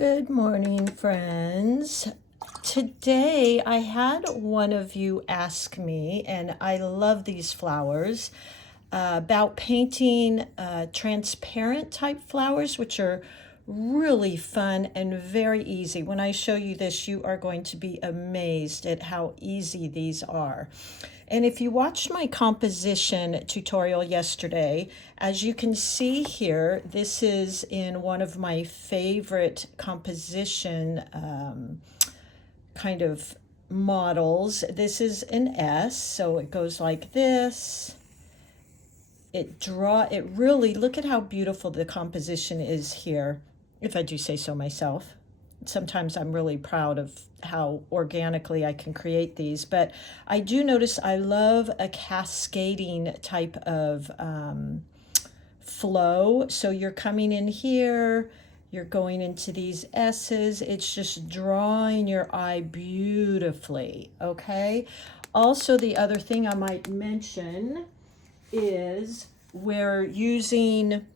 Good morning, friends. Today I had one of you ask me, and I love these flowers, about painting transparent type flowers, which are really fun and very easy. When I show you this, you are going to be amazed at how easy these are. And if you watched my composition tutorial yesterday, as you can see here, this is in one of my favorite composition kind of models. This is an S, so it goes like this. It really, look at how beautiful the composition is here, if I do say so myself. Sometimes I'm really proud of how organically I can create these, but I do notice I love a cascading type of flow. So you're coming in here, you're going into these S's. It's just drawing your eye beautifully, okay? Also, the other thing I might mention is we're using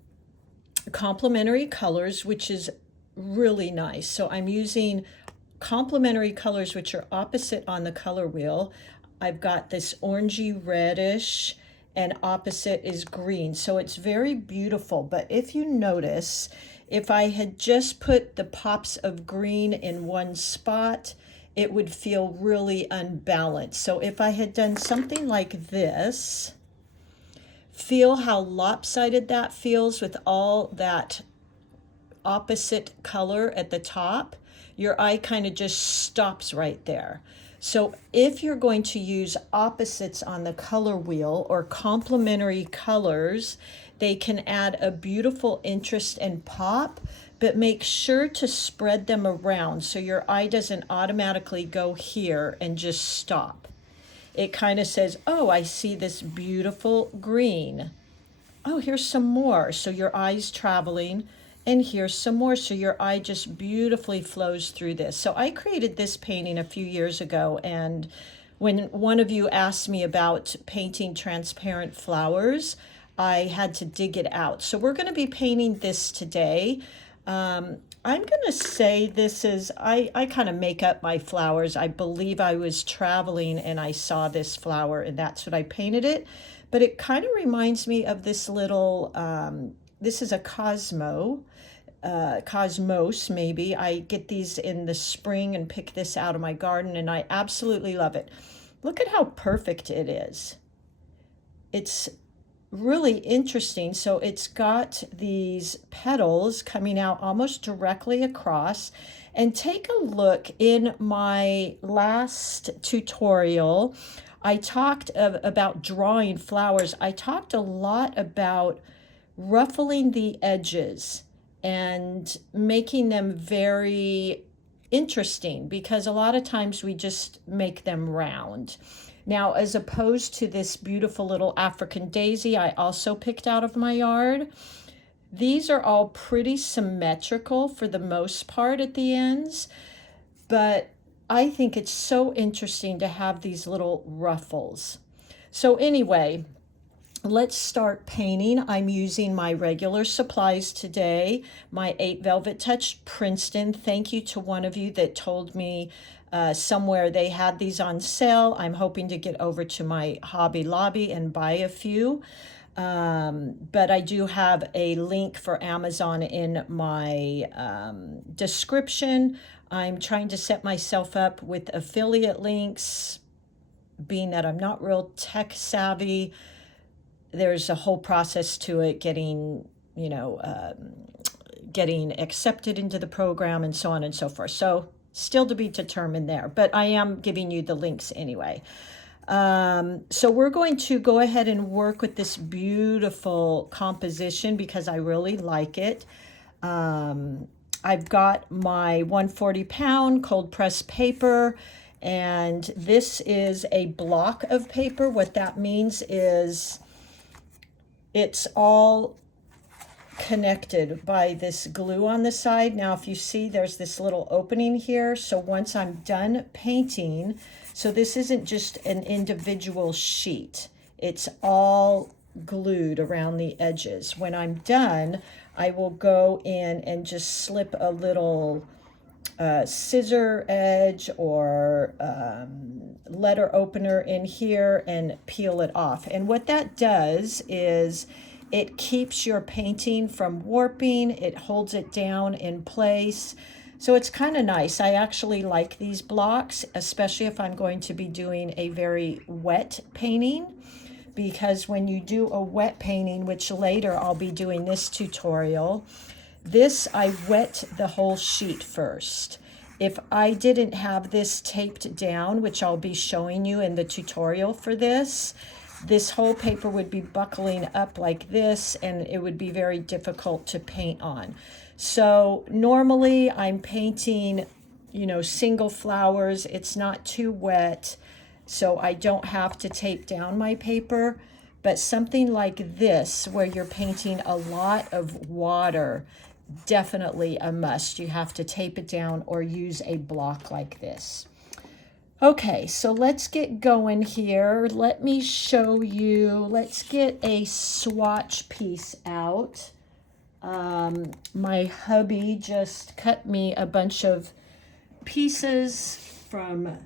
complementary colors, which is really nice. So I'm using complementary colors which are opposite on the color wheel. I've got this orangey reddish and opposite is green. So it's very beautiful. But if you notice, if I had just put the pops of green in one spot, it would feel really unbalanced. So if I had done something like this, feel how lopsided that feels with all that opposite color at the top. Your eye kind of just stops right there. So if you're going to use opposites on the color wheel or complementary colors, they can add a beautiful interest and pop, but make sure to spread them around so your eye doesn't automatically go here and just stop. It kind of says, oh, I see this beautiful green. Oh, here's some more. So your eye's traveling, and here's some more. So your eye just beautifully flows through this. So I created this painting a few years ago, and when one of you asked me about painting transparent flowers, I had to dig it out. So we're going to be painting this today. I'm going to say this is, I kind of make up my flowers. I believe I was traveling and I saw this flower and that's what I painted it. But it kind of reminds me of this little, this is a cosmos maybe. I get these in the spring and pick this out of my garden and I absolutely love it. Look at how perfect it is. It's really interesting. So it's got these petals coming out almost directly across. And take a look in my last tutorial, I talked about drawing flowers. I talked a lot about ruffling the edges and making them very interesting because a lot of times we just make them round. Now, as opposed to this beautiful little African daisy I also picked out of my yard, these are all pretty symmetrical for the most part at the ends, but I think it's so interesting to have these little ruffles. So anyway, let's start painting. I'm using my regular supplies today, my 8 Velvet Touch Princeton. Thank you to one of you that told me somewhere they had these on sale. I'm hoping to get over to my Hobby Lobby and buy a few. But I do have a link for Amazon in my description. I'm trying to set myself up with affiliate links, being that I'm not real tech savvy. There's a whole process to it, getting accepted into the program and so on and so forth. So still to be determined there, but I am giving you the links anyway. So we're going to go ahead and work with this beautiful composition because I really like it. I've got my 140-pound cold pressed paper, and this is a block of paper. What that means is it's all connected by this glue on the side. Now, if you see, there's this little opening here. So once I'm done painting, so this isn't just an individual sheet. It's all glued around the edges. When I'm done, I will go in and just slip a little scissor edge or letter opener in here and peel it off. And what that does is it keeps your painting from warping, it holds it down in place. So it's kind of nice. I actually like these blocks, especially if I'm going to be doing a very wet painting, because when you do a wet painting, which later I'll be doing this tutorial, this I wet the whole sheet first. If I didn't have this taped down, which I'll be showing you in the tutorial for this whole paper would be buckling up like this, and it would be very difficult to paint on. So normally I'm painting, you know, single flowers. It's not too wet, so I don't have to tape down my paper. But something like this, where you're painting a lot of water, definitely a must. You have to tape it down or use a block like this. Okay, so let's get going here. Let me show you. Let's get a swatch piece out. My hubby just cut me a bunch of pieces from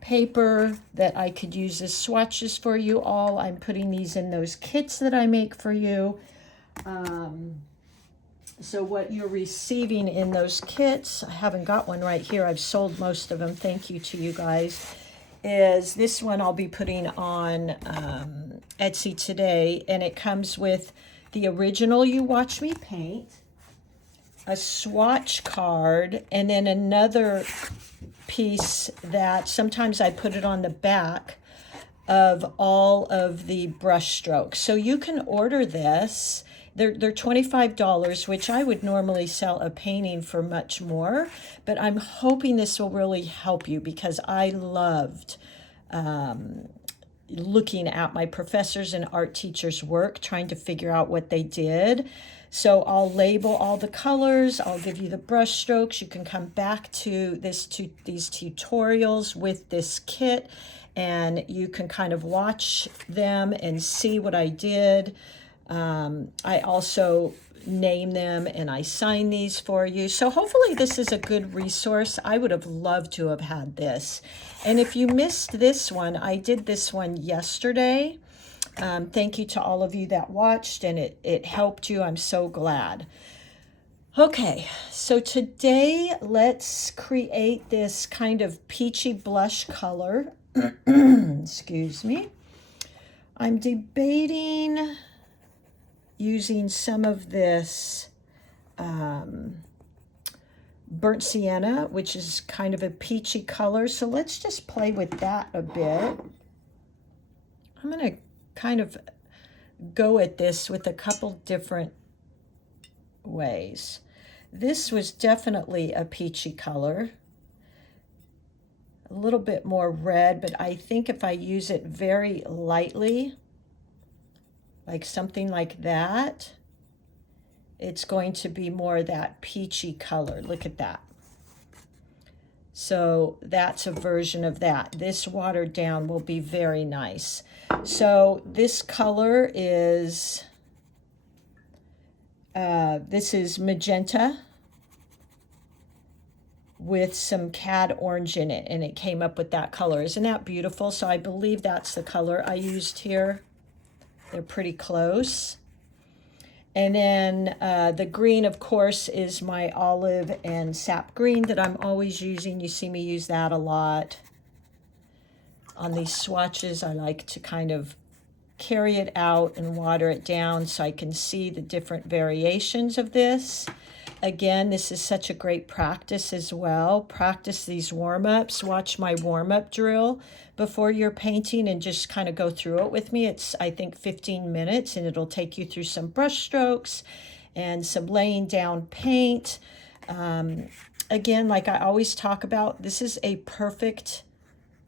paper that I could use as swatches for you all. I'm putting these in those kits that I make for you. So what you're receiving in those kits, I haven't got one right here, I've sold most of them, thank you to you guys, is this one I'll be putting on Etsy today, and it comes with the original You Watch Me Paint, a swatch card, and then another piece that sometimes I put it on the back of all of the brush strokes. So you can order this. They're $25, which I would normally sell a painting for much more, but I'm hoping this will really help you, because I loved looking at my professors and art teachers' work, trying to figure out what they did. So I'll label all the colors, I'll give you the brush strokes. You can come back to these tutorials with this kit, and you can kind of watch them and see what I did. I also name them and I sign these for you. So hopefully this is a good resource. I would have loved to have had this. And if you missed this one, I did this one yesterday. Thank you to all of you that watched, and it helped you. I'm so glad. Okay, so today let's create this kind of peachy blush color. Excuse me. I'm debating using some of this burnt sienna, which is kind of a peachy color. So let's just play with that a bit. I'm going to kind of go at this with a couple different ways. This was definitely a peachy color. A little bit more red, but I think if I use it very lightly, like something like that, it's going to be more that peachy color. Look at that. So that's a version of that. This watered down will be very nice. So this color is, this is magenta with some cad orange in it, and it came up with that color. Isn't that beautiful? So I believe that's the color I used here. They're pretty close. And then the green, of course, is my olive and sap green that I'm always using. You see me use that a lot. On these swatches, I like to kind of carry it out and water it down so I can see the different variations of this. Again, this is such a great practice as well. Practice these warm-ups. Watch my warm-up drill before you're painting and just kind of go through it with me. It's, I think, 15 minutes, and it'll take you through some brush strokes and some laying down paint. Again, like I always talk about, this is a perfect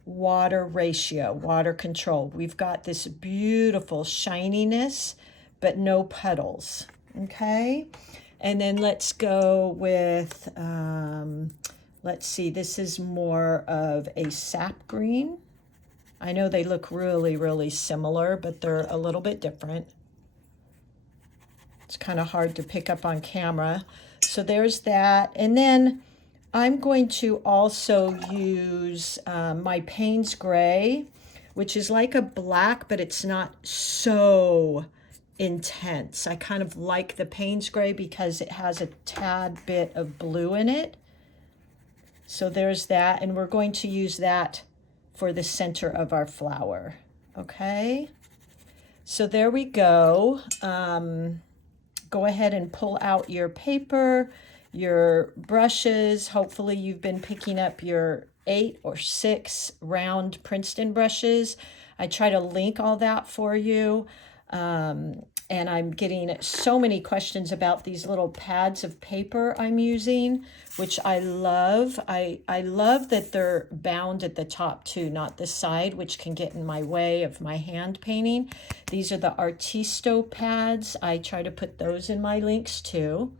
water ratio, water control. We've got this beautiful shininess, but no puddles, okay? And then let's go with, let's see, this is more of a sap green. I know they look really, really similar, but they're a little bit different. It's kind of hard to pick up on camera. So there's that. And then I'm going to also use my Payne's Gray, which is like a black, but it's not so intense. I kind of like the Payne's Gray because it has a tad bit of blue in it. So there's that, and we're going to use that for the center of our flower. Okay, so there we go. Go ahead and pull out your paper, your brushes. Hopefully you've been picking up your 8 or 6 round Princeton brushes. I try to link all that for you. And I'm getting so many questions about these little pads of paper I'm using, which I love. I love that they're bound at the top too, not the side, which can get in my way of my hand painting. These are the Artisto pads. I try to put those in my links too.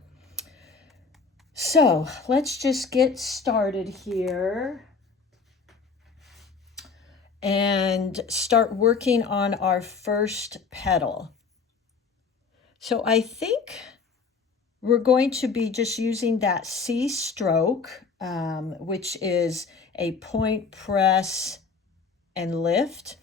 So let's just get started here and start working on our first petal. So I think we're going to be just using that C stroke, which is a point, press, and lift.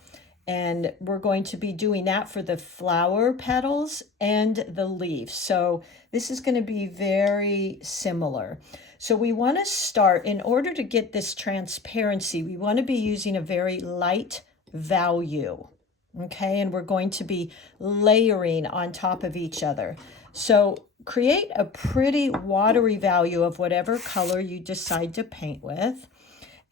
And we're going to be doing that for the flower petals and the leaf. So this is going to be very similar. So we want to start, in order to get this transparency, we want to be using a very light value. Okay, and we're going to be layering on top of each other. So create a pretty watery value of whatever color you decide to paint with.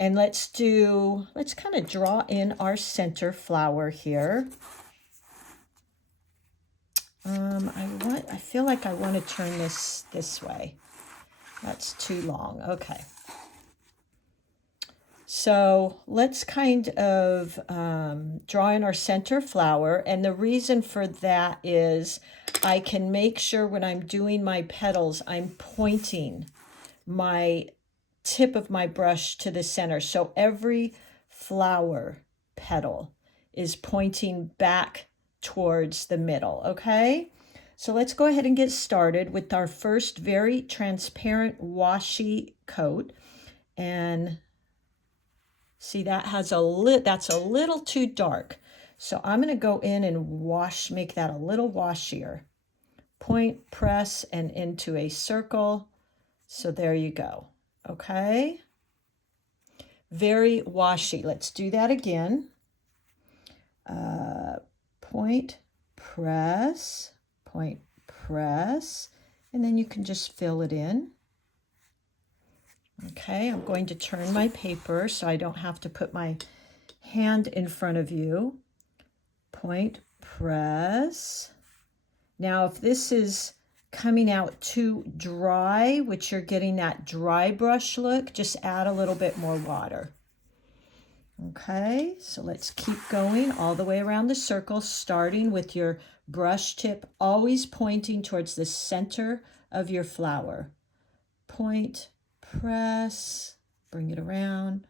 And let's kind of draw in our center flower here. I feel like I want to turn this way. That's too long. Okay. So let's kind of draw in our center flower. And the reason for that is I can make sure when I'm doing my petals, I'm pointing my tip of my brush to the center. So every flower petal is pointing back towards the middle, okay? So let's go ahead and get started with our first very transparent washy coat. And see, that's a little too dark. So I'm going to go in and make that a little washier. Point, press, and into a circle. So there you go. Okay. Very washy. Let's do that again. Point, press, and then you can just fill it in. Okay, I'm going to turn my paper so I don't have to put my hand in front of you. Point, press. Now, if this is coming out too dry, which you're getting that dry brush look, just add a little bit more water. Okay, so let's keep going all the way around the circle, starting with your brush tip, always pointing towards the center of your flower. Point, press, bring it around,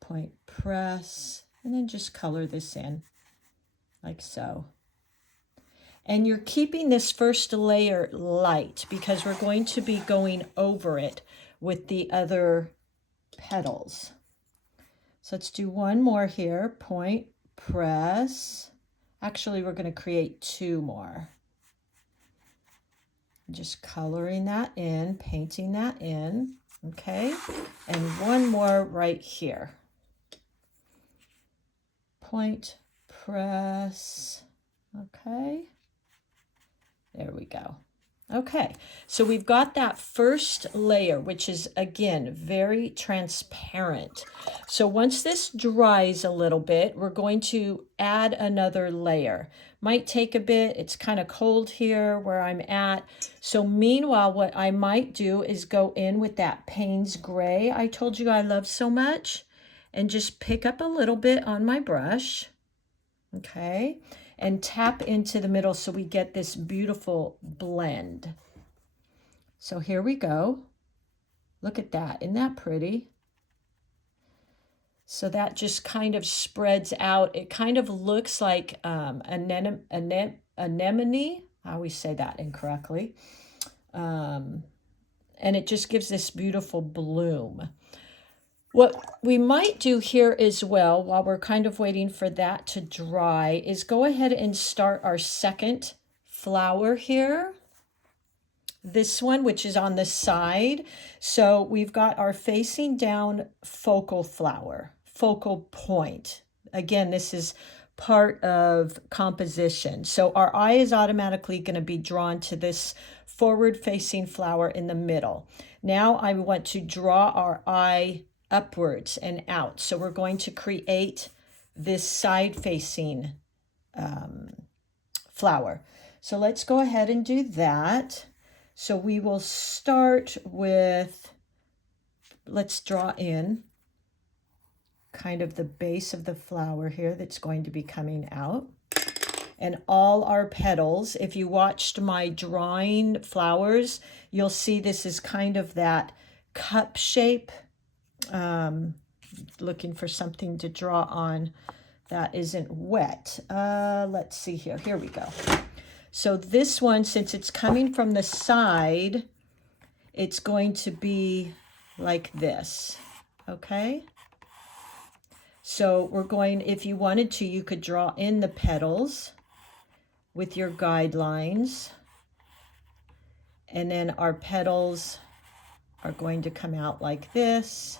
point, press, and then just color this in like so. And you're keeping this first layer light because we're going to be going over it with the other petals. So let's do one more here. Point, press. Actually, we're going to create 2 more. Just coloring that in, painting that in. Okay, and one more right here. Point, press. Okay. There we go. Okay, so we've got that first layer, which is, again, very transparent. So once this dries a little bit, we're going to add another layer. Might take a bit. It's kind of cold here where I'm at. So meanwhile, what I might do is go in with that Payne's Gray I told you I love so much and just pick up a little bit on my brush. Okay. And tap into the middle so we get this beautiful blend. So here we go. Look at that. Isn't that pretty? So that just kind of spreads out. It kind of looks like anemone, I always say that incorrectly. And it just gives this beautiful bloom. What we might do here as well, while we're kind of waiting for that to dry, is go ahead and start our second flower here. This one, which is on the side. So we've got our facing down focal flower, focal point. Again, this is part of composition. So our eye is automatically going to be drawn to this forward facing flower in the middle. Now I want to draw our eye upwards and out. So we're going to create this side facing flower. So let's go ahead and do that. So we will start with, let's draw in kind of the base of the flower here that's going to be coming out. And all our petals, if you watched my drawing flowers, you'll see this is kind of that cup shape. Looking for something to draw on that isn't wet. Let's see here. Here we go. So this one, since it's coming from the side, it's going to be like this, okay? So we're going, if you wanted to, you could draw in the petals with your guidelines. And then our petals are going to come out like this.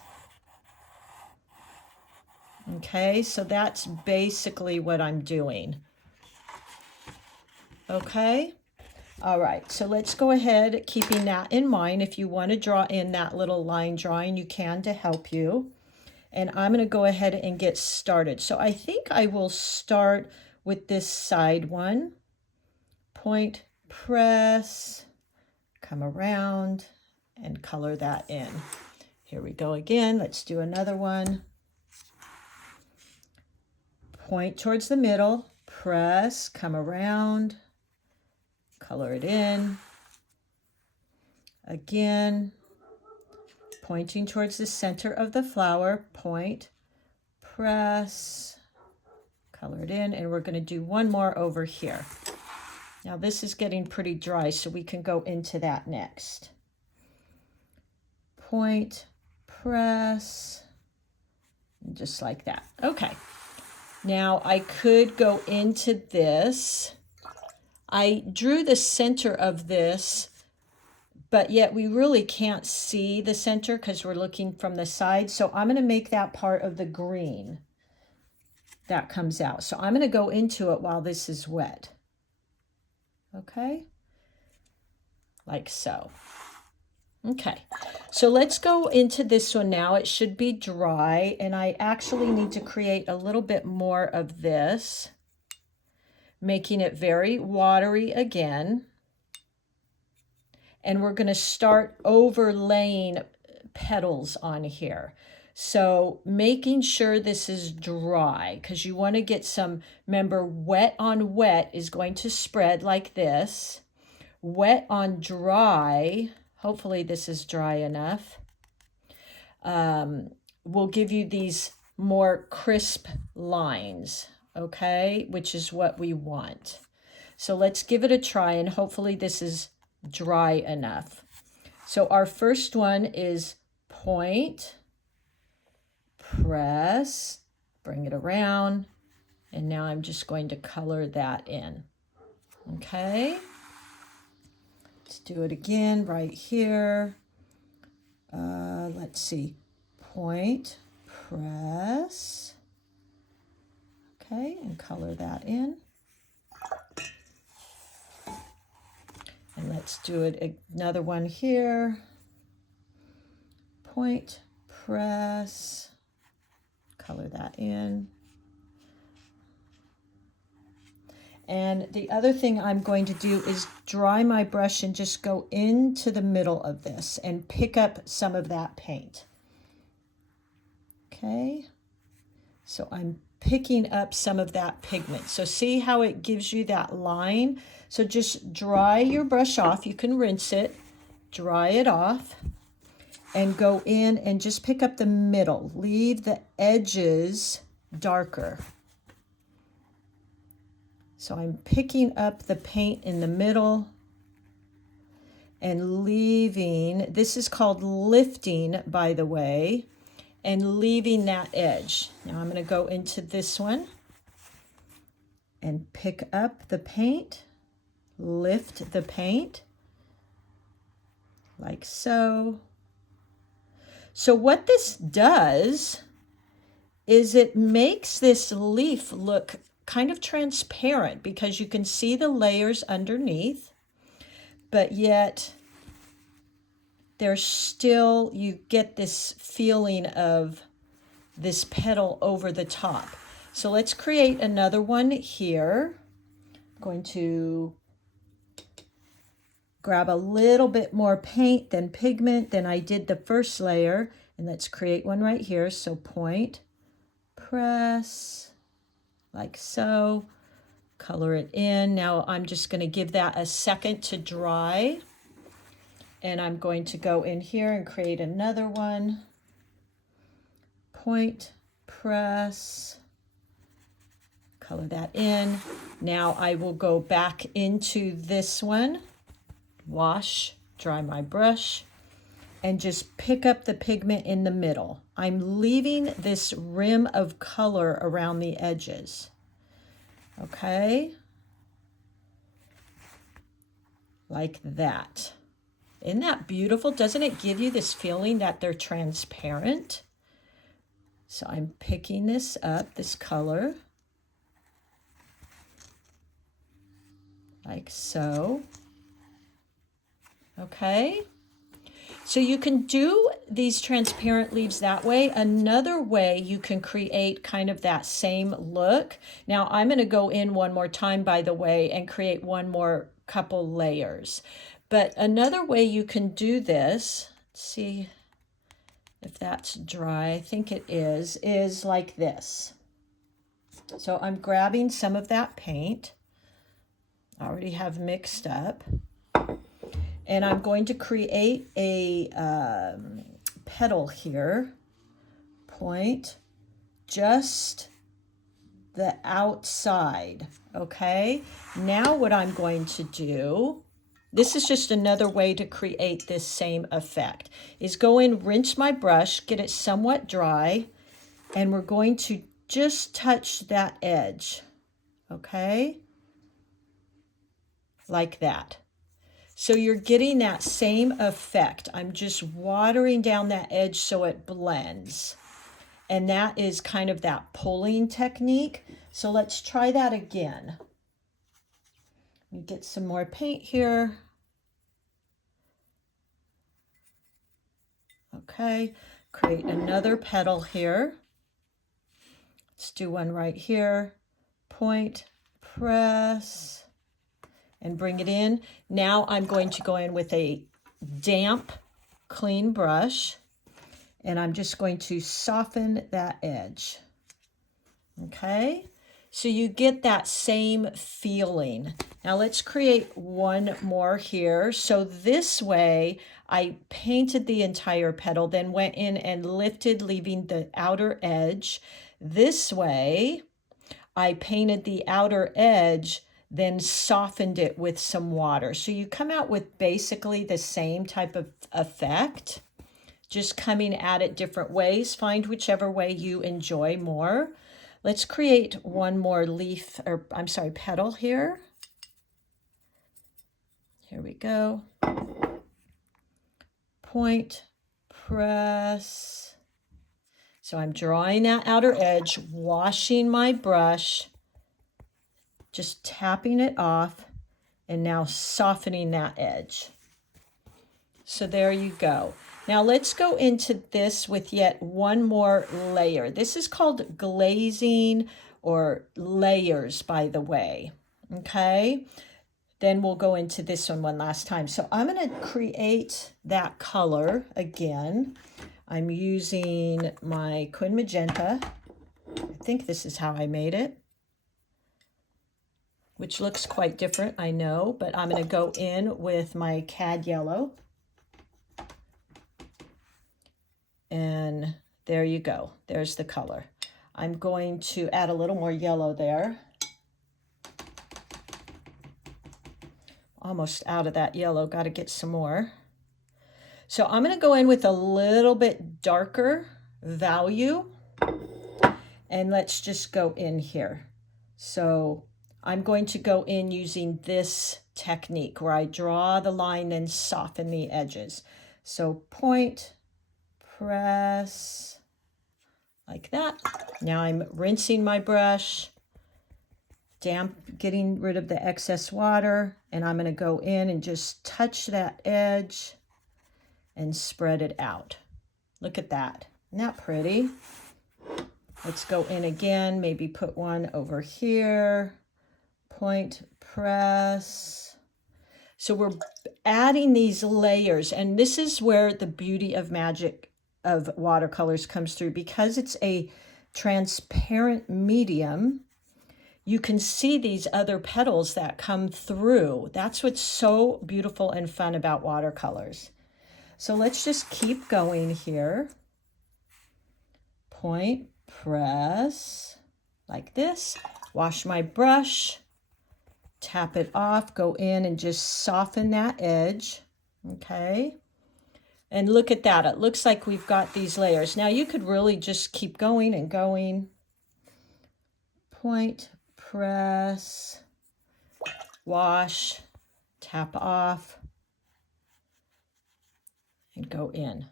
Okay, so that's basically what I'm doing. Okay, all right, so let's go ahead, keeping that in mind. If you want to draw in that little line drawing, you can to help you. And I'm going to go ahead and get started. So I think I will start with this side one. Point, press, come around, and color that in. Here we go again. Let's do another one. Point towards the middle, press, come around, color it in. Again, pointing towards the center of the flower, point, press, color it in, and we're going to do one more over here. Now this is getting pretty dry, so we can go into that next. Point, press, just like that. Okay. Now I could go into this. I drew the center of this, but yet we really can't see the center because we're looking from the side. So I'm going to make that part of the green that comes out. So I'm going to go into it while this is wet. Okay, like so. Okay, so let's go into this one now. It should be dry, and I actually need to create a little bit more of this, making it very watery again. And we're going to start overlaying petals on here. So making sure this is dry, because you want to get some, remember, wet on wet is going to spread like this. Wet on dry, hopefully this is dry enough, will give you these more crisp lines, okay, which is what we want. So let's give it a try, and hopefully this is dry enough. So our first one is point, press, bring it around, and now I'm just going to color that in. Okay, let's do it again right here. Let's see, point, press, okay, and color that in. And let's do it another one here. Point, press, color that in. And the other thing I'm going to do is dry my brush and just go into the middle of this and pick up some of that paint. Okay, so I'm picking up some of that pigment. So see how it gives you that line? So just dry your brush off. You can rinse it, dry it off, and go in and just pick up the middle. Leave the edges darker. So I'm picking up the paint in the middle and leaving, this is called lifting, by the way, and leaving that edge. Now I'm going to go into this one and pick up the paint, lift the paint, like so. So what this does is it makes this leaf look kind of transparent because you can see the layers underneath, but yet there's still, you get this feeling of this petal over the top. So let's create another one here. I'm going to grab a little bit more paint than pigment than I did the first layer, and let's create one right here. So point, press, like so, color it in. Now I'm just going to give that a second to dry, and I'm going to go in here and create another one. Point, press, color that in. Now I will go back into this one, wash, dry my brush, and just pick up the pigment in the middle. I'm leaving this rim of color around the edges. Okay? Like that. Isn't that beautiful? Doesn't it give you this feeling that they're transparent? So I'm picking this up, this color, like so. Okay? So you can do these transparent leaves that way. Another way you can create kind of that same look. Now I'm going to go in one more time, by the way, and create one more couple layers. But another way you can do this, let's see if that's dry, I think it is like this. So I'm grabbing some of that paint, I already have mixed up, and I'm going to create a petal here. Point just the outside, okay? Now what I'm going to do, this is just another way to create this same effect, is go in, rinse my brush, get it somewhat dry, and we're going to just touch that edge, okay? Like that. So you're getting that same effect. I'm just watering down that edge so it blends. And that is kind of that pulling technique. So let's try that again. Let me get some more paint here. Okay, create another petal here. Let's do one right here. Point, press, and bring it in. Now I'm going to go in with a damp, clean brush, and I'm just going to soften that edge. Okay, so you get that same feeling. Now let's create one more here. So this way, I painted the entire petal, then went in and lifted, leaving the outer edge. This way, I painted the outer edge, then softened it with some water. So you come out with basically the same type of effect, just coming at it different ways. Find whichever way you enjoy more. Let's create one more leaf, or I'm sorry, petal here. Here we go. Point, press. So I'm drawing that outer edge, washing my brush, just tapping it off, and now softening that edge. So there you go. Now let's go into this with yet one more layer. This is called glazing or layers, by the way. Okay, then we'll go into this one last time. So I'm going to create that color again. I'm using my Quin Magenta. I think this is how I made it, which looks quite different, I know, but I'm going to go in with my Cad Yellow. And there you go. There's the color. I'm going to add a little more yellow there. almost out of that yellow, got to get some more. So I'm going to go in with a little bit darker value, and let's just go in here. So I'm going to go in using this technique where I draw the line and soften the edges. So point, press, like that. Now I'm rinsing my brush, getting rid of the excess water, and I'm going to go in and just touch that edge and spread it out. Look at that. Isn't that pretty? Let's go in again, maybe put one over here. Point, press. So we're adding these layers, and this is where the beauty of magic of watercolors comes through. Because it's a transparent medium, you can see these other petals that come through. That's what's so beautiful and fun about watercolors. So let's just keep going here. Point, press, like this. Wash my brush, tap it off, go in and just soften that edge, okay? And look at that, it looks like we've got these layers. Now you could really just keep going and going. Point, press, wash, tap off, and go in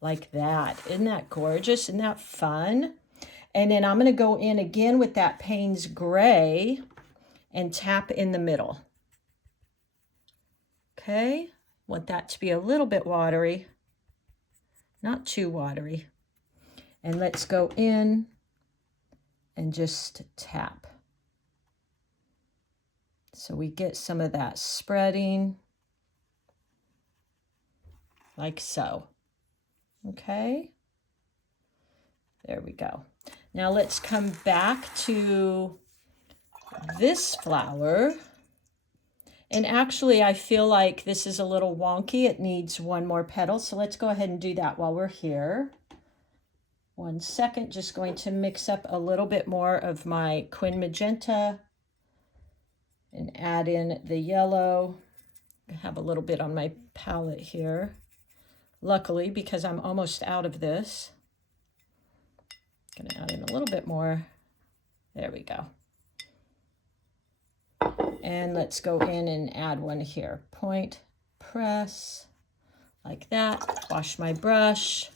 like that. Isn't that gorgeous? Isn't that fun? And then I'm going to go in again with that Payne's Gray and tap in the middle. Okay, want that to be a little bit watery, not too watery. And let's go in and just tap. So we get some of that spreading, like so. Okay, there we go. Now let's come back to this flower. And actually, I feel like this is a little wonky. It needs one more petal. So let's go ahead and do that while we're here. 1 second, just going to mix up a little bit more of my Quin Magenta and add in the yellow. I have a little bit on my palette here. Luckily, because I'm almost out of this. Gonna add in a little bit more. There we go. And let's go in and add one here. Point, press, like that. Wash my brush,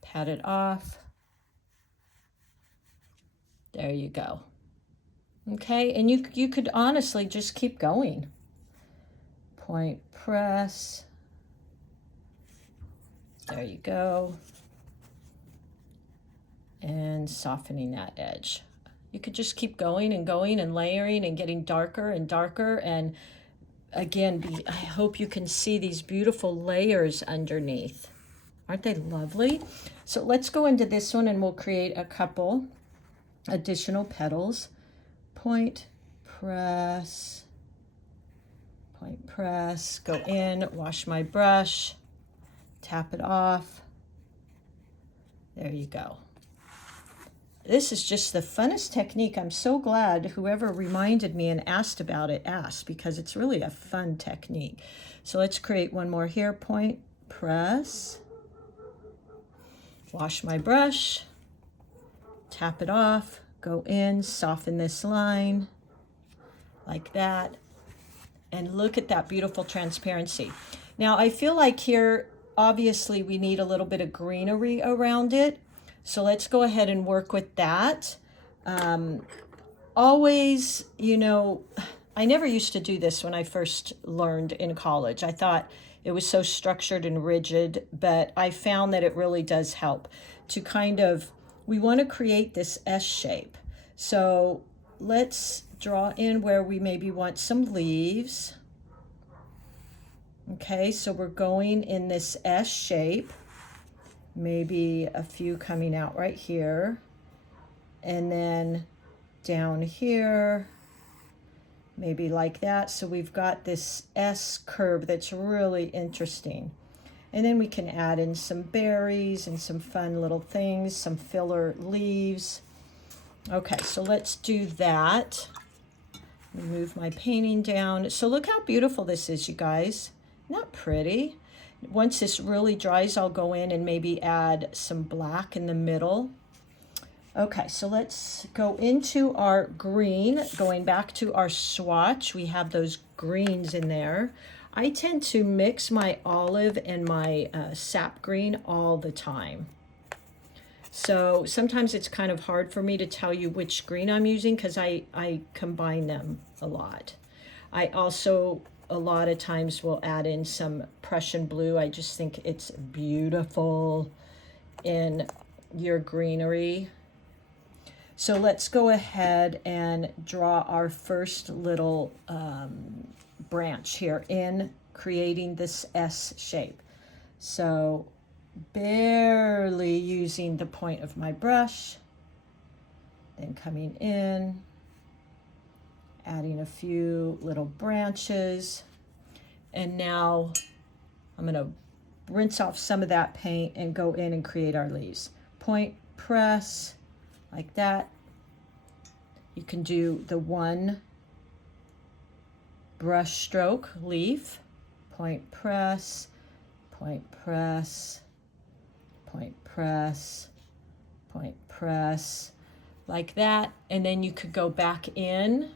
pat it off. There you go. Okay, and you could honestly just keep going. Point, press. There you go. And softening that edge. You could just keep going and going and layering and getting darker and darker. And again, I hope you can see these beautiful layers underneath. Aren't they lovely? So let's go into this one and we'll create a couple additional petals. Point, press, point, press, go in, wash my brush, tap it off. There you go. This is just the funnest technique. I'm so glad whoever reminded me and asked about it asked, because it's really a fun technique. So let's create one more here. Point, press, wash my brush, tap it off, go in, soften this line like that. And look at that beautiful transparency. Now I feel like here, obviously we need a little bit of greenery around it. So let's go ahead and work with that. Always, you know, I never used to do this when I first learned in college. I thought it was so structured and rigid, but I found that it really does help to kind of, we want to create this S shape. So let's draw in where we maybe want some leaves. Okay, so we're going in this S shape. Maybe a few coming out right here, and then down here, maybe like that. So we've got this S curve that's really interesting. And then we can add in some berries and some fun little things, some filler leaves. Okay, so let's do that. Move my painting down. So look how beautiful this is, you guys. Isn't that pretty? Once this really dries, I'll go in and maybe add some black in the middle. Okay, so let's go into our green. Going back to our swatch, we have those greens in there. I tend to mix my olive and my sap green all the time. So sometimes it's kind of hard for me to tell you which green I'm using because I combine them a lot. I also a lot of times will add in some Prussian blue. I just think it's beautiful in your greenery. So let's go ahead and draw our first little branch here in creating this S shape. So barely using the point of my brush, then coming in, adding a few little branches, and now I'm going to rinse off some of that paint and go in and create our leaves. Point, press, like that. You can do the one brush stroke leaf, point, press, point, press, point, press, point, press, like that. And then you could go back in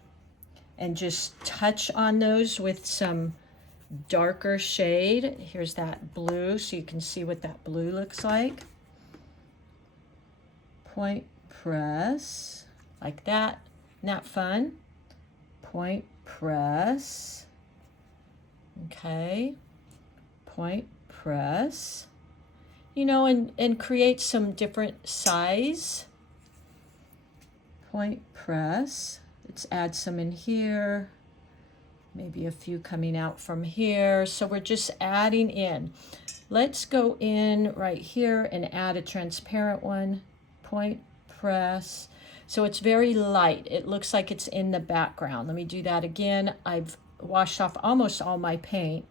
and just touch on those with some darker shade. Here's that blue, so you can see what that blue looks like. Point, press, like that. Isn't that fun? Point, press. Okay. Point, press. You know, and create some different size. Point, press. Let's add some in here. Maybe a few coming out from here. So we're just adding in. Let's go in right here and add a transparent one. Point, press. So it's very light. It looks like it's in the background. Let me do that again. I've washed off almost all my paint.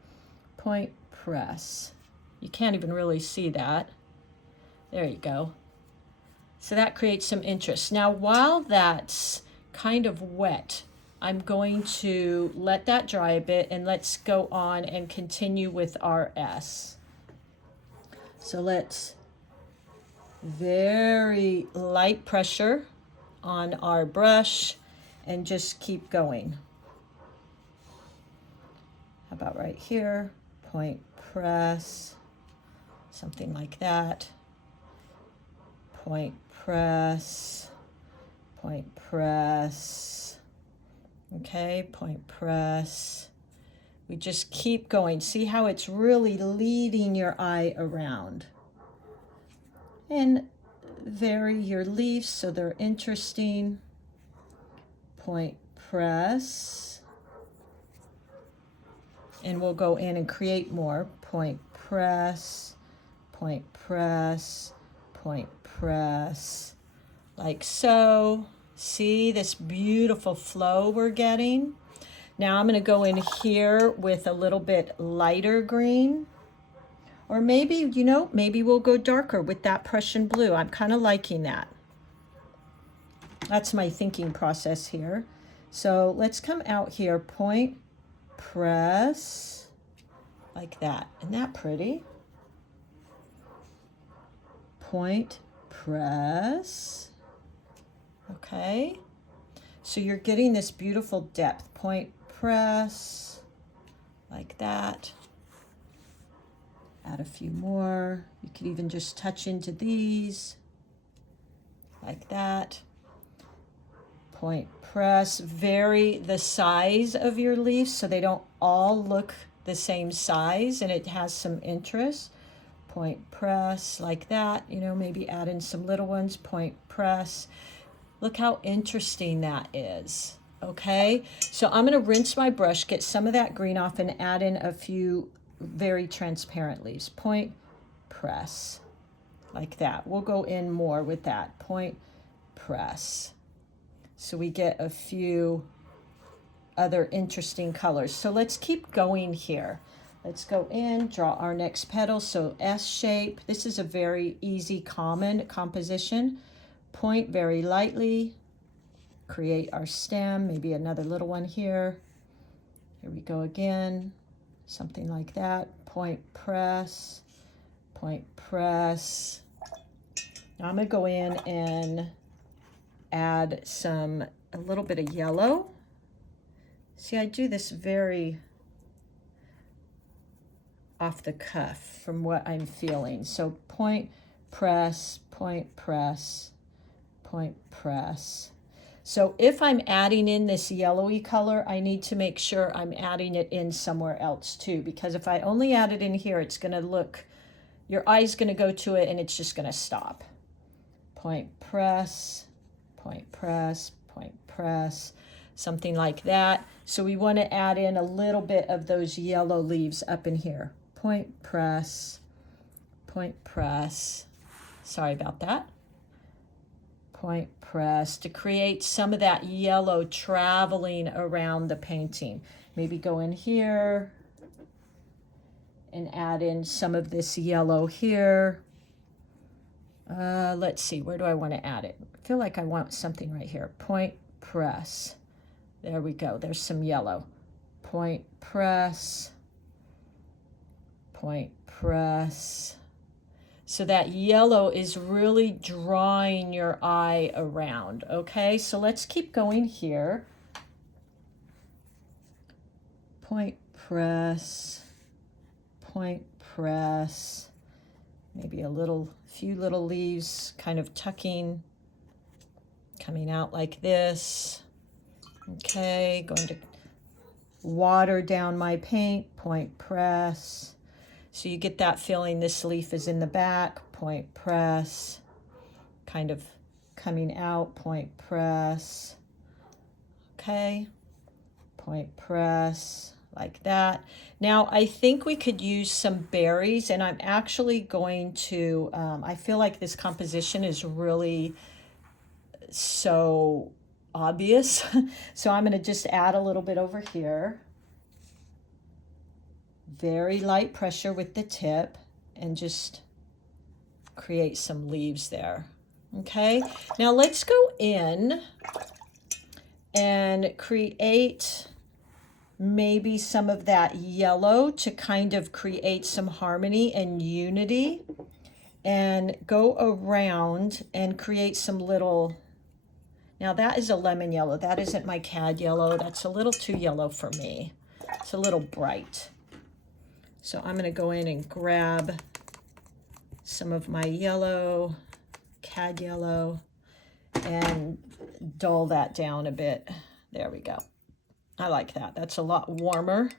Point, press. You can't even really see that. There you go. So that creates some interest. Now, while that's kind of wet, I'm going to let that dry a bit, and let's go on and continue with our S. So let's very light pressure on our brush and just keep going. How about right here? Point, press, something like that. Point, press, point, press. Okay, point, press. We just keep going. See how it's really leading your eye around. And vary your leaves so they're interesting. Point, press. And we'll go in and create more. Point, press, point, press, point, press, like so. See this beautiful flow we're getting? Now I'm going to go in here with a little bit lighter green. Or maybe, you know, maybe we'll go darker with that Prussian blue. I'm kind of liking that. That's my thinking process here. So let's come out here, point, press, like that. Isn't that pretty? Point, press. Okay. So you're getting this beautiful depth. Point, press, like that. Add a few more. You could even just touch into these, like that. Point, press. Vary the size of your leaves so they don't all look the same size and it has some interest. Point, press, like that. You know, maybe add in some little ones. Point, press. Look how interesting that is. Okay, so I'm going to rinse my brush, get some of that green off, and add in a few very transparent leaves. Point, press, like that. We'll go in more with that. Point, press. So we get a few other interesting colors. So let's keep going here. Let's go in, draw our next petal. So S shape. This is a very easy, common composition. Point very lightly, create our stem, maybe another little one here. Here we go again, something like that. Point press, point press. Now I'm gonna go in and add a little bit of yellow. See, I do this very off the cuff from what I'm feeling. So point press, point press, point press. So if I'm adding in this yellowy color, I need to make sure I'm adding it in somewhere else too, because if I only add it in here, it's gonna look, your eye's gonna go to it and it's just gonna stop. Point press, point press, point press, something like that. So we wanna add in a little bit of those yellow leaves up in here. Point press, point press. Sorry about that. Point press to create some of that yellow traveling around the painting. Maybe go in here and add in some of this yellow here. Let's see, where do I want to add it? I feel like I want something right here. Point press. There we go. There's some yellow. Point press. Point press. So that yellow is really drawing your eye around, okay? So let's keep going here. Point press, point press, maybe a few little leaves kind of tucking, coming out like this. Okay, going to water down my paint, point press. So you get that feeling this leaf is in the back, point press, kind of coming out, point press, okay, point press, like that. Now I think we could use some berries, and I'm actually going to, I feel like this composition is really so obvious, so I'm gonna just add a little bit over here. Very light pressure with the tip and just create some leaves there. Okay, now let's go in and create maybe some of that yellow to kind of create some harmony and unity, and go around and create some little, now that is a lemon yellow. That isn't my cad yellow. That's a little too yellow for me. It's a little bright. So I'm going to go in and grab some of my yellow, cad yellow, and dull that down a bit. There we go. I like that. That's a lot warmer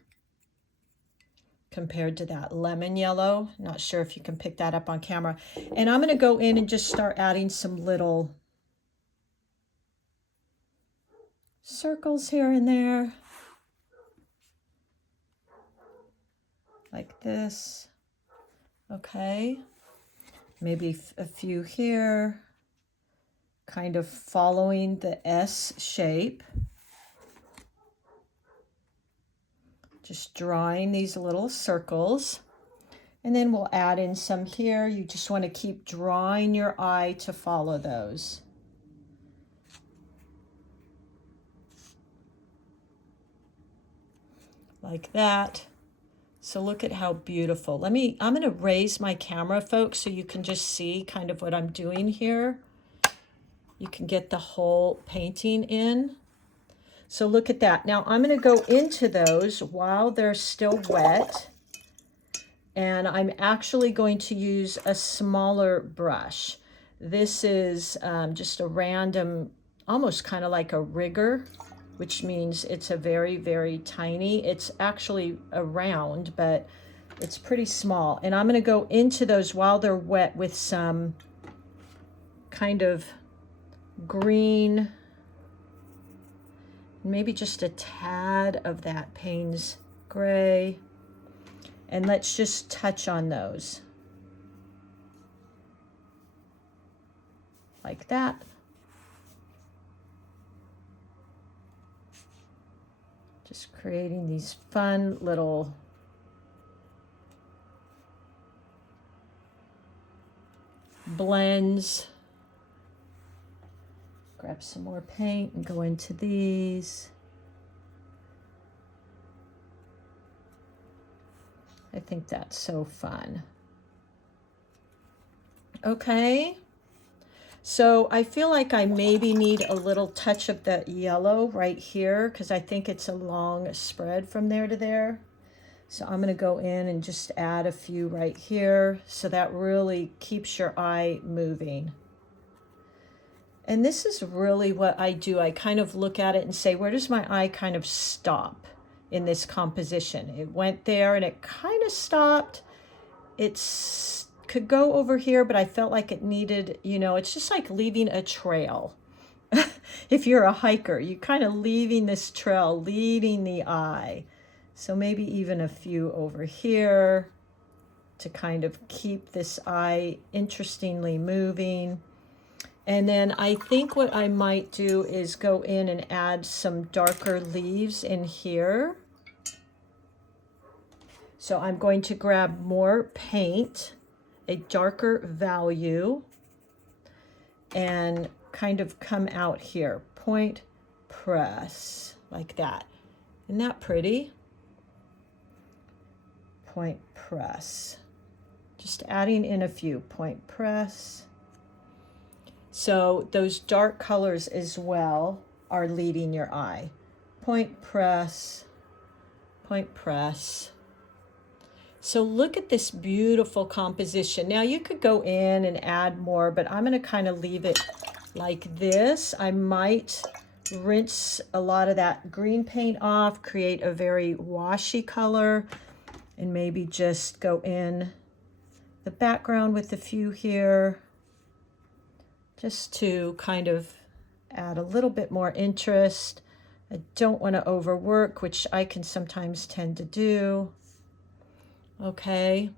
compared to that lemon yellow. Not sure if you can pick that up on camera. And I'm going to go in and just start adding some little circles here and there. Like this, okay, maybe a few here, kind of following the S shape, just drawing these little circles, and then we'll add in some here. You just want to keep drawing your eye to follow those. Like that. So look at how beautiful. I'm going to raise my camera, folks, so you can just see kind of what I'm doing here. You can get the whole painting in. So look at that. Now I'm going to go into those while they're still wet. And I'm actually going to use a smaller brush. This is just a random, almost kind of like a rigger, which means it's a very, very tiny. It's actually a round, but it's pretty small. And I'm going to go into those while they're wet with some kind of green, maybe just a tad of that Payne's gray. And let's just touch on those. Like that. Just creating these fun little blends. grab some more paint and go into these. I think that's so fun. Okay. So I feel like I maybe need a little touch of that yellow right here because I think it's a long spread from there to there. So I'm going to go in and just add a few right here so that really keeps your eye moving. And this is really what I do. I kind of look at it and say, where does my eye kind of stop in this composition? It went there and it kind of stopped. It's could go over here, but I felt like it needed, you know, it's just like leaving a trail. If you're a hiker, you're kind of leaving this trail, leading the eye. So maybe even a few over here to kind of keep this eye interestingly moving. And then I think what I might do is go in and add some darker leaves in here. So I'm going to grab more paint, a darker value, and kind of come out here. Point press, like that. Isn't that pretty? Point press. Just adding in a few. Point press. So those dark colors as well are leading your eye. Point press, point press. So look at this beautiful composition. Now you could go in and add more, but I'm going to kind of leave it like this. I might rinse a lot of that green paint off, create a very washy color, and maybe just go in the background with a few here, just to kind of add a little bit more interest. I don't want to overwork, which I can sometimes tend to do. Okay,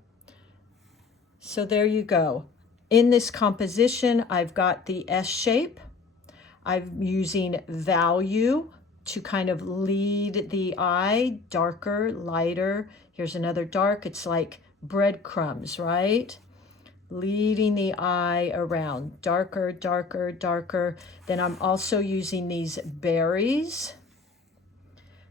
so there you go. In this composition, I've got the S shape. I'm using value to kind of lead the eye, darker, lighter. Here's another dark. It's like breadcrumbs, right? Leading the eye around, darker, darker, darker. Then I'm also using these berries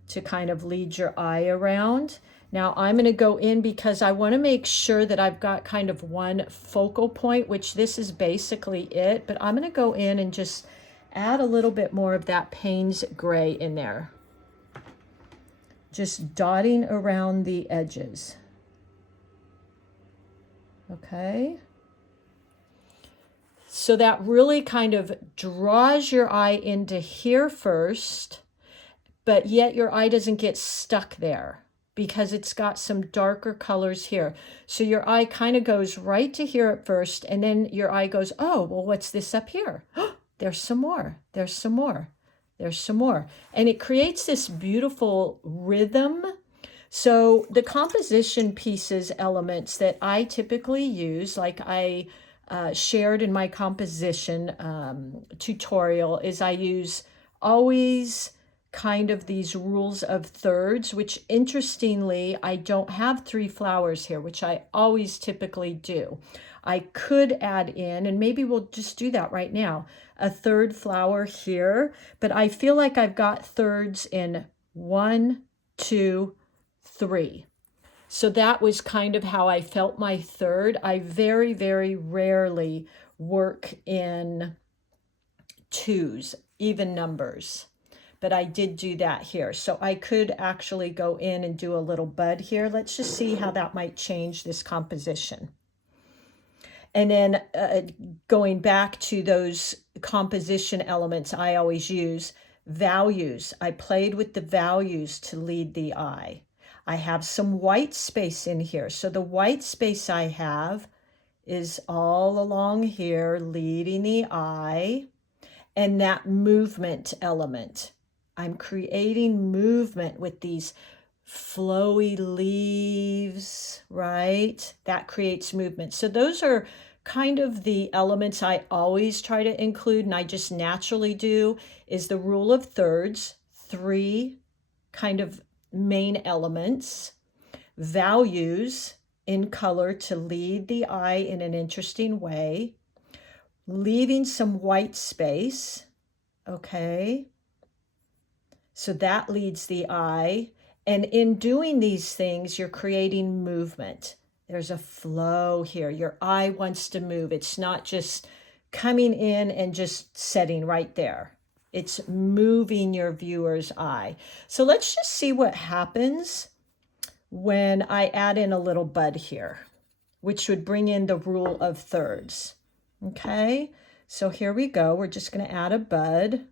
to kind of lead your eye around. Now I'm going to go in because I want to make sure that I've got kind of one focal point, which this is basically it, but I'm going to go in and just add a little bit more of that Payne's gray in there. Just dotting around the edges. Okay. So that really kind of draws your eye into here first, but yet your eye doesn't get stuck there because it's got some darker colors here. So your eye kind of goes right to here at first, and then your eye goes, oh, well, what's this up here? There's some more, there's some more, there's some more. And it creates this beautiful rhythm. So the composition pieces, elements that I typically use, like I shared in my composition tutorial, is I use always kind of these rules of thirds, which interestingly, I don't have 3 flowers here, which I always typically do. I could add in, and maybe we'll just do that right now, a 3rd flower here, but I feel like I've got thirds in 1, 2, 3. So that was kind of how I felt my 3rd. I very, very rarely work in 2s, even numbers. But I did do that here. So I could actually go in and do a little bud here. Let's just see how that might change this composition. And then going back to those composition elements I always use, values. I played with the values to lead the eye. I have some white space in here. So the white space I have is all along here, leading the eye, and that movement element. I'm creating movement with these flowy leaves, right? That creates movement. So those are kind of the elements I always try to include, and I just naturally do, is the rule of thirds, 3 kind of main elements, values in color to lead the eye in an interesting way, leaving some white space, Okay. So that leads the eye. And in doing these things, you're creating movement. There's a flow here. Your eye wants to move. It's not just coming in and just setting right there. It's moving your viewer's eye. So let's just see what happens when I add in a little bud here, which would bring in the rule of thirds. Okay, so here we go. We're just going to add a bud.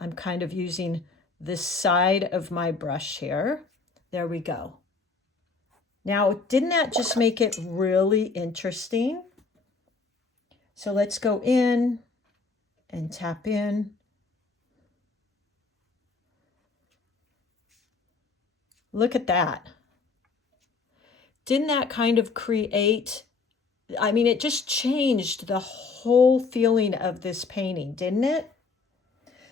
I'm kind of using this side of my brush here. There we go. Now, didn't that just make it really interesting? So let's go in and tap in. Look at that. Didn't that kind of create, I mean, it just changed the whole feeling of this painting, didn't it?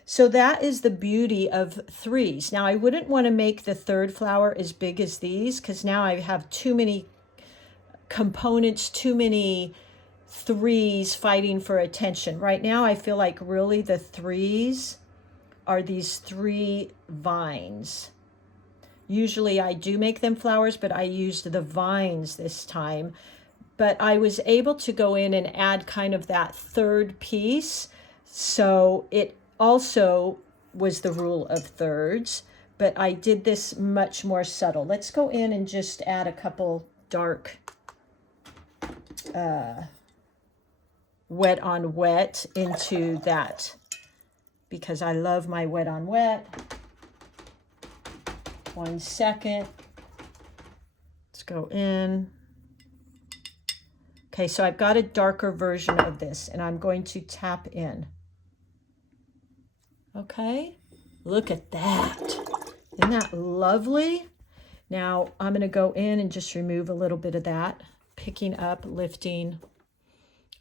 So that is the beauty of threes. Now, I wouldn't want to make the third flower as big as these because now I have too many components, too many threes fighting for attention. Right now, I feel like really the threes are these 3 vines. Usually I do make them flowers, but I used the vines this time. But I was able to go in and add kind of that third piece. So it also was the rule of thirds, but I did this much more subtle. Let's go in and just add a couple dark wet on wet into that because I love my wet on wet. 1 second. Let's go in. Okay, so I've got a darker version of this and I'm going to tap in. Okay, look at that. Isn't that lovely? Now I'm going to go in and just remove a little bit of that, picking up, lifting.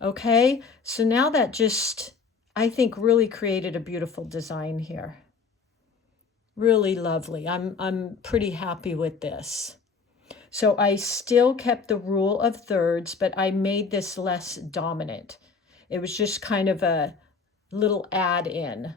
Okay, so now that just, I think, really created a beautiful design here. Really lovely. I'm pretty happy with this. So I still kept the rule of thirds, but I made this less dominant. It was just kind of a little add-in.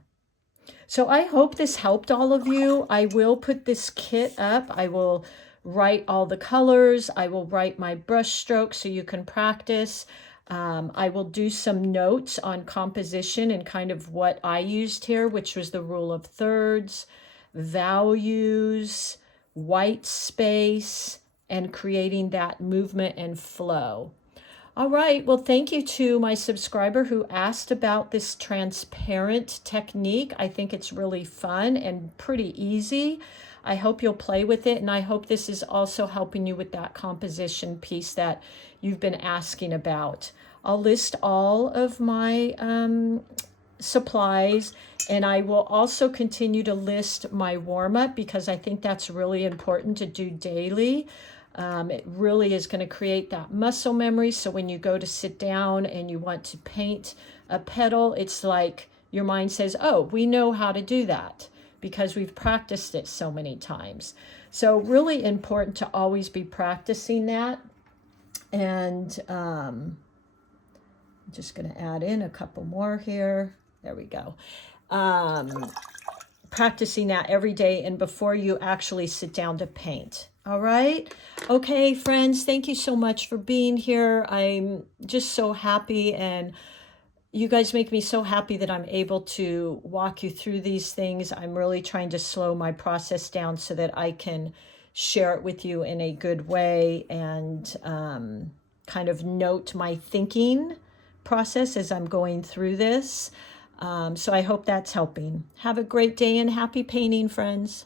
So I hope this helped all of you. I will put this kit up. I will write all the colors. I will write my brush strokes so you can practice. I will do some notes on composition and kind of what I used here, which was the rule of thirds, values, white space, and creating that movement and flow. All right, well, thank you to my subscriber who asked about this transparent technique. I think it's really fun and pretty easy. I hope you'll play with it, and I hope this is also helping you with that composition piece that you've been asking about. I'll list all of my supplies, and I will also continue to list my warm-up because I think that's really important to do daily. It really is going to create that muscle memory. So when you go to sit down and you want to paint a petal, it's like your mind says, oh, we know how to do that because we've practiced it so many times. So really important to always be practicing that. And I'm just going to add in a couple more here. There we go. Practicing that every day and before you actually sit down to paint. All right. Okay, friends, thank you so much for being here. I'm just so happy, and you guys make me so happy that I'm able to walk you through these things. I'm really trying to slow my process down so that I can share it with you in a good way and kind of note my thinking process as I'm going through this. So I hope that's helping. Have a great day and happy painting, friends.